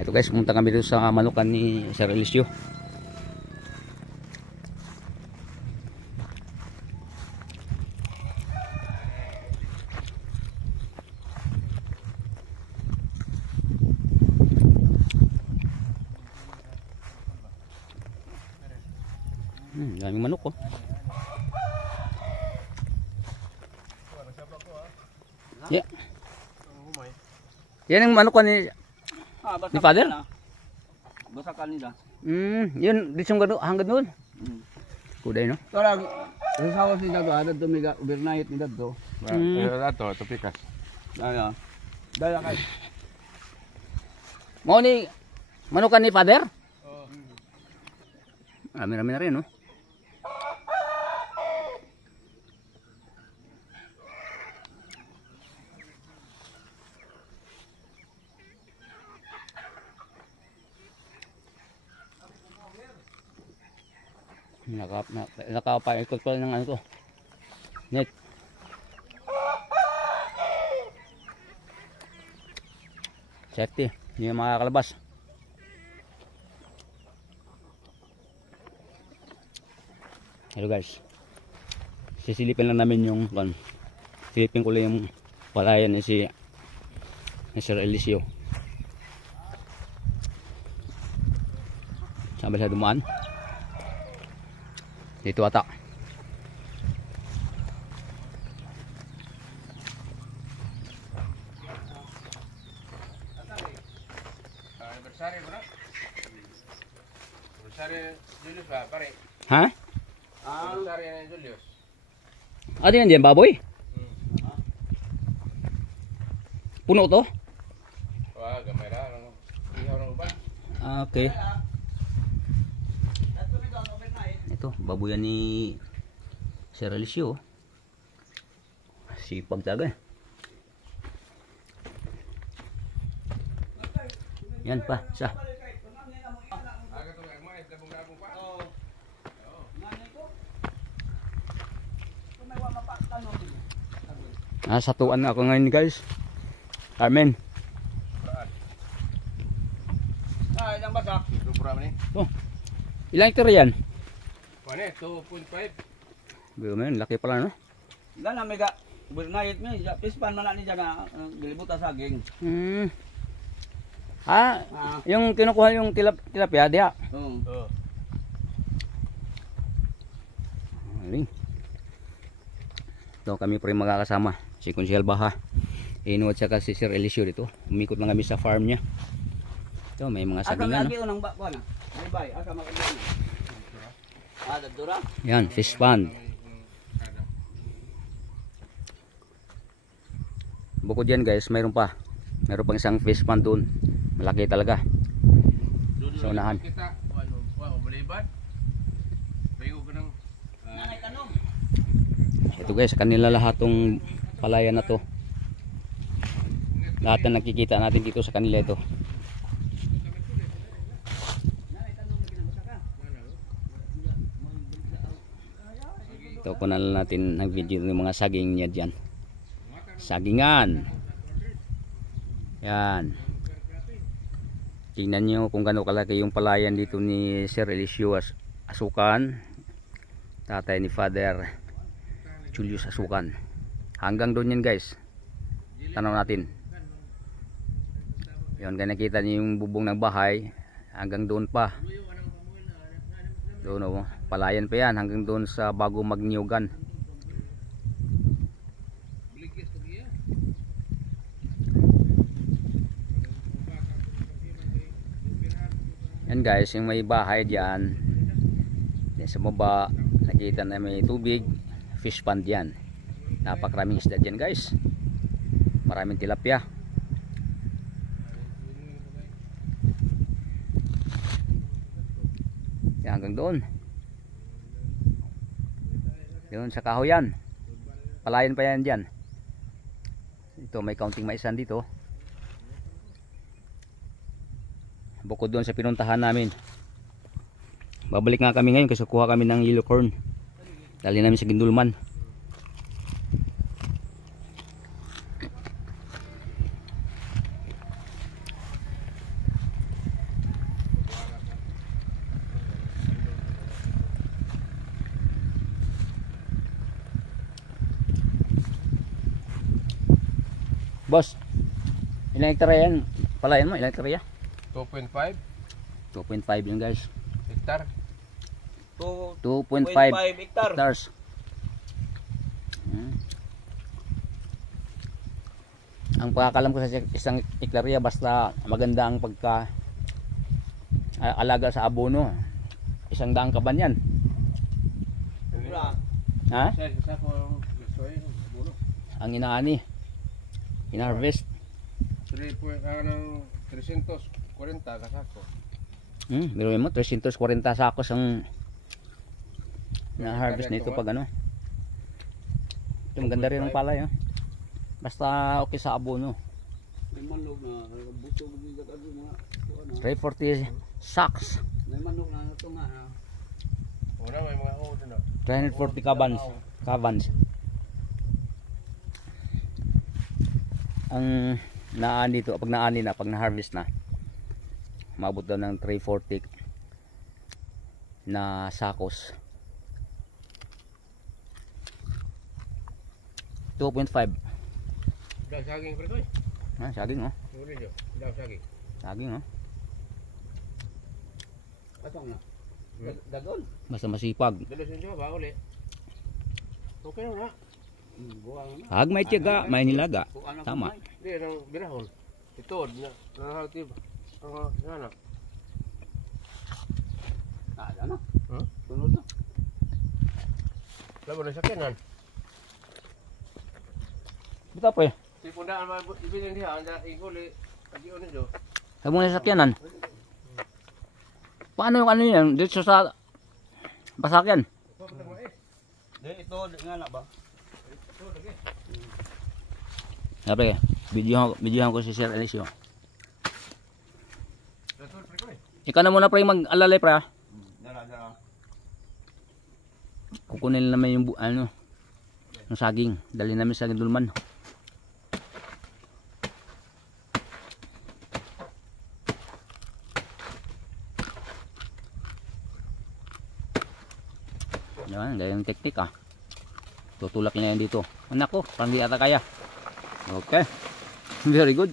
Ito guys, pumunta kami dito sa manukan ni Sir Eliseo. Daming manok oh. Yeah. Yan ang manok ni Father? Basa kanila. Yun dito hanggang doon. Kuday no. Tarag sasawa si dato ada tumiga overnight ni dato. Dato topikas. Daya. Daya kay. Mo ni manukan ni Father? Oo. Rami-rami na rin no. Nakapaikot pala ng ano to, net. Safety, hindi makakalabas. Hello guys, sisilipin lang namin yung silipin ko lang yung palayan ni Sir Eliseo. Saan ba siya dumaan? Dito ata. Anniversary bro. Anniversary Julius ba pare? Ha? Anniversary ni Julius. Ano yan dyan, baboy? Puno to? Wah, gamay ra ano. Ihaw ng uban. Okay. Ito, baboyan ni Sir Eliseo. Sipag talaga. Yan pa, isa. Satuan na ako ngayon guys. Amen. Ilang basak? Supra man ni. Oh. Ilang hektar yan? Ano 2.5. Bagaimana, laki pala no? Dan na mega overnight mi, pispan man ni jaga gilibuta saging. Yung kinukuha yung tilapia dia. Oo. Ito kami pa rin magkakasama. Si Consiel Baha. Ino at saka si Sir Eliseo dito. Umikot lang kami sa farm niya. Ito may mga sagingan. Asa unang ba na? Bye, asa makadala. Dura. Yan, fish pond. Bukod yan guys, mayroon pa. Mayroon pang isang fish pond doon. Malaki talaga. Sa unahan. Ito guys, kanila lahat tong palayan na to. Lahat na nakikita natin dito sa kanila ito. Ito ko na lang natin nag-video ng mga saging niya dyan. Sagingan. Yan. Tingnan nyo kung gaano kalaki yung palayan dito ni Sir Eliseo Asukan. Tatay ni Father Julius Asukan. Hanggang doon yan guys. Tanaw natin. Yun, kaya nakita nyo yung bubong ng bahay. Hanggang doon pa. Doon oh, palayan pa yan hanggang doon sa bago Magniyugan. Yan guys, yung may bahay diyan. Sa baba nakita na may tubig, fish pond yan. Napakaraming isda diyan guys. Maraming tilapia. Hanggang doon. Doon sa kahoyan. Palayan pa yan dyan. Ito may kaunting maisan dito. Bukod doon sa pinuntahan namin. Babalik nga kami ngayon kasi kuha kami ng yellow corn. Dali namin sa Gindulman. Boss, ilang hektarya yan? Palayan mo, ilang hektarya? 2.5 2.5 yun guys. hektar. 2.5 hektar. hectares. Ang pagkakalam ko sa isang hektarya, basta maganda ang pagka alaga sa abono, 100 kaban yan. Wala. Ha? Sa ko soy bulo. Ang inaani, in-harvest. 340 kasako. Biruin mo, 340 sakos ang na-harvest nito pag ano. Ito maganda rin ang palay. Basta okay sa abono. May manok na buto mga ano. 340 sacks. May manok na ito nga. Una may mga uod na. 340 cabans. Ang naani dito, pag naani na, pag na-harvest na, maabot daw ng 340 na sakos. 2.5. Daw saging pre koy. Saging Uli jo. Daw saging. Saging Pasok na. Dagon. Basta masipag. Dalo sa ba uli. Okay na. Buwang na. Hag may tiyaga, may nilaga. Tama. Di nang birahon. Ito na nahatib. Ang anak. Ada na. Huh? Sunod na. Labo na sakyanan. Buta pa Si pundaan ba ibigin dia anda iguli. Adi ono jo. Sabi mo sa sakyanan. Paano yung ano yan? Dito sa basakyan. Ito nga na ba? Sabi, videohan ko si Sir Elisio. Ikaw na muna pre mag-alalay pre. Dala. Kukunin naman yung yung saging. Dali namin sa Dulman. Yan, ganyan teknik tutulak niya yan dito. Anak ko, parang di ata kaya. Okay, very good,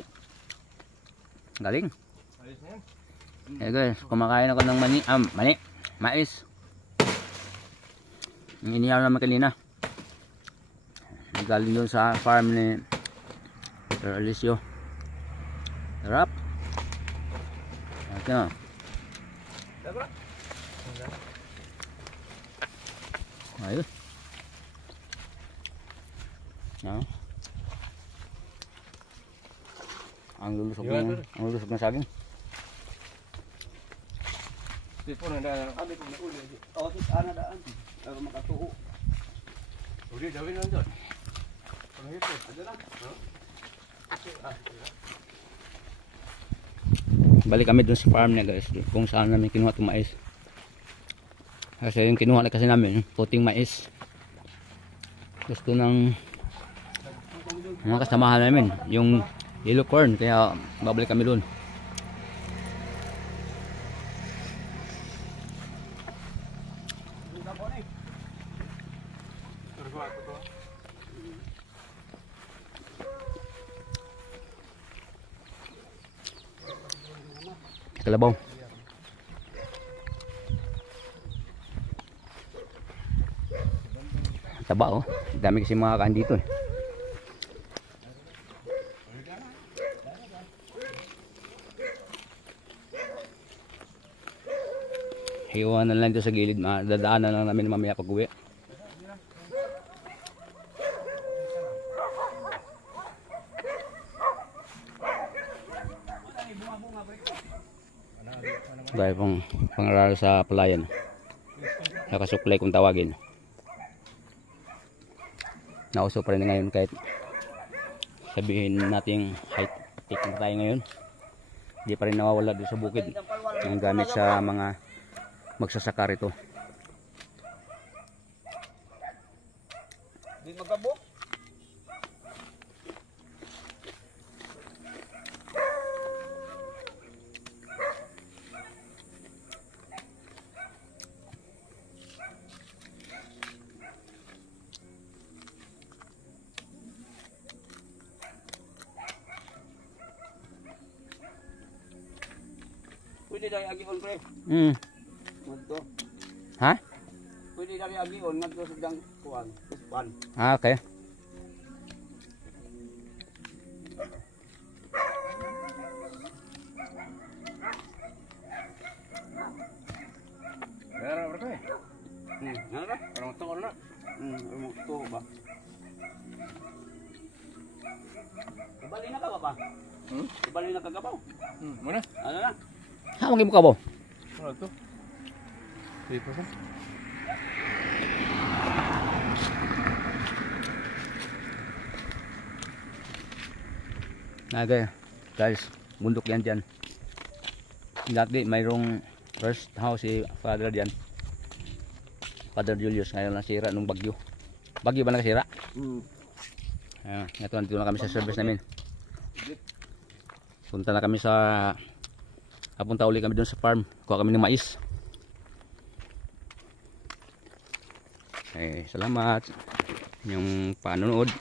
galing. Guys, kumakain ako ng mais. Yung inihaw naman kanina, galing doon sa farm ni Sir Elisio. Sarap. Okay. Ayun. Ang lulusog ng saging. Tipo na da. Abi ko na uli. Sis ana daan. Pero makatuo. Uli dawin lang dot. Ano ito? Ada na. Balik kami dun sa farm niya guys, kung saan namin kinuha itong mais. Kasi yung kinuha na kasi namin, puting mais. Gusto ng mga kasamahan namin, yung yellow corn, kaya babalik kami dun. Kalabaw. Taba dami kasi mga kain dito Hiwanan lang dito sa gilid, dadaanan lang namin mamaya pag uwi. Dahil pangaral sa palayan, sa kasuklay kung tawagin. Nauso pa rin ngayon kahit sabihin natin high tech na tayo ngayon, hindi pa rin nawawala doon sa bukid ang gamit sa mga magsasaka rito. Di magabok. Pwede dari agion pre. Hmm. Ngadto. Ha? Pwede dari agion ngadto sa dang kuan. Pispan. Ah, okay. Meron ba kay? Ano ba? Parang tungkol na. Rumok to ba? Kabali na ka ba pa? Kabali na kagabaw. Mana? Ano na? Ha, maging ka ba? Ano to? Dito sa. Okay, guys, bundok yan dyan. Dati mayroong first house si Father dyan. Father Julius, ngayon nasira nung bagyo. Bagyo ba nakasira? Ayan, nandito na kami sa service namin. Punta na kami sa... Papunta uli kami doon sa farm. Kuha kami ng mais. Okay, salamat. Yung panonood.